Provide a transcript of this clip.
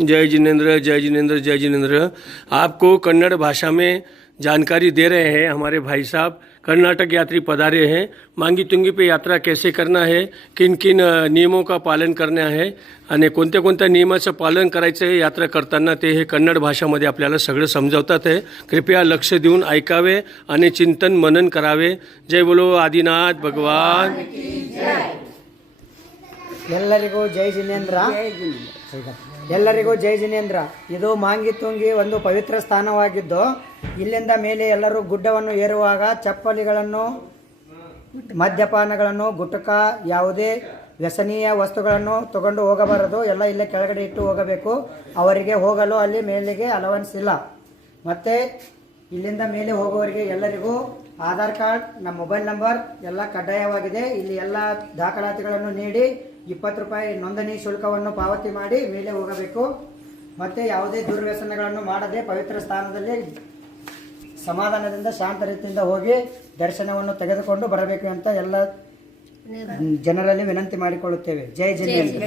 जय जिनेंद्र जय जिनेंद्र जय जिनेंद्र आपको कन्नड़ भाषा में जानकारी दे रहे हैं हमारे भाई साहब। कर्नाटक यात्री पधारे हैं। मांगी तुंगी पे यात्रा कैसे करना है? किन किन नियमों का पालन करणे आहे आणि कोणत्या कोणत्या नियमाचं पालन करायचं आहे यात्रा करताना ते हे कन्नड भाषामध्ये आपल्याला सगळं समजावतात आहे कृपया लक्ष देऊन ऐकावे आणि चिंतन मनन करावे. जय बोलो आदिनाथ भगवान. ಎಲ್ಲರಿಗೂ ಜೈ ಜಿನೇಂದ್ರ. ಎಲ್ಲರಿಗೂ ಜೈ ಜಿನೇಂದ್ರ. ಇದು ಮಾಂಗಿ ತುಂಗಿ ಒಂದು ಪವಿತ್ರ ಸ್ಥಾನವಾಗಿದ್ದು ಇಲ್ಲಿಂದ ಮೇಲೆ ಎಲ್ಲರೂ ಗುಡ್ಡವನ್ನು ಏರುವಾಗ ಚಪ್ಪಲಿಗಳನ್ನು ಮದ್ಯಪಾನಗಳನ್ನು ಗುಟಕ ಯಾವುದೇ ವ್ಯಸನೀಯ ವಸ್ತುಗಳನ್ನು ತಗೊಂಡು ಹೋಗಬಾರದು. ಎಲ್ಲ ಇಲ್ಲೇ ಕೆಳಗಡೆ ಇಟ್ಟು ಹೋಗಬೇಕು. ಅವರಿಗೆ ಹೋಗಲು ಅಲ್ಲಿ ಮೇಲೆಗೆ ಅಲವನ್ಸ್ ಇಲ್ಲ. ಮತ್ತು ಇಲ್ಲಿಂದ ಮೇಲೆ ಹೋಗುವವರಿಗೆ ಎಲ್ಲರಿಗೂ ಆಧಾರ್ ಕಾರ್ಡ್ ನಮ್ಮ ಮೊಬೈಲ್ ನಂಬರ್ ಎಲ್ಲ ಕಡ್ಡಾಯವಾಗಿದೆ. ಇಲ್ಲಿ ಎಲ್ಲ ದಾಖಲಾತಿಗಳನ್ನು ನೀಡಿ ಇಪ್ಪತ್ತು ರೂಪಾಯಿ ನೋಂದಣಿ ಶುಲ್ಕವನ್ನು ಪಾವತಿ ಮಾಡಿ ಮೇಲೆ ಹೋಗಬೇಕು. ಮತ್ತು ಯಾವುದೇ ದುರ್ವ್ಯಸನಗಳನ್ನು ಮಾಡದೆ ಪವಿತ್ರ ಸ್ಥಾನದಲ್ಲಿ ಸಮಾಧಾನದಿಂದ ಶಾಂತ ರೀತಿಯಿಂದ ಹೋಗಿ ದರ್ಶನವನ್ನು ತೆಗೆದುಕೊಂಡು ಬರಬೇಕು ಅಂತ ಎಲ್ಲ ಜನರಲ್ಲಿ ವಿನಂತಿ ಮಾಡಿಕೊಳ್ಳುತ್ತೇವೆ. ಜೈ ಜಿನೇಂದ್ರ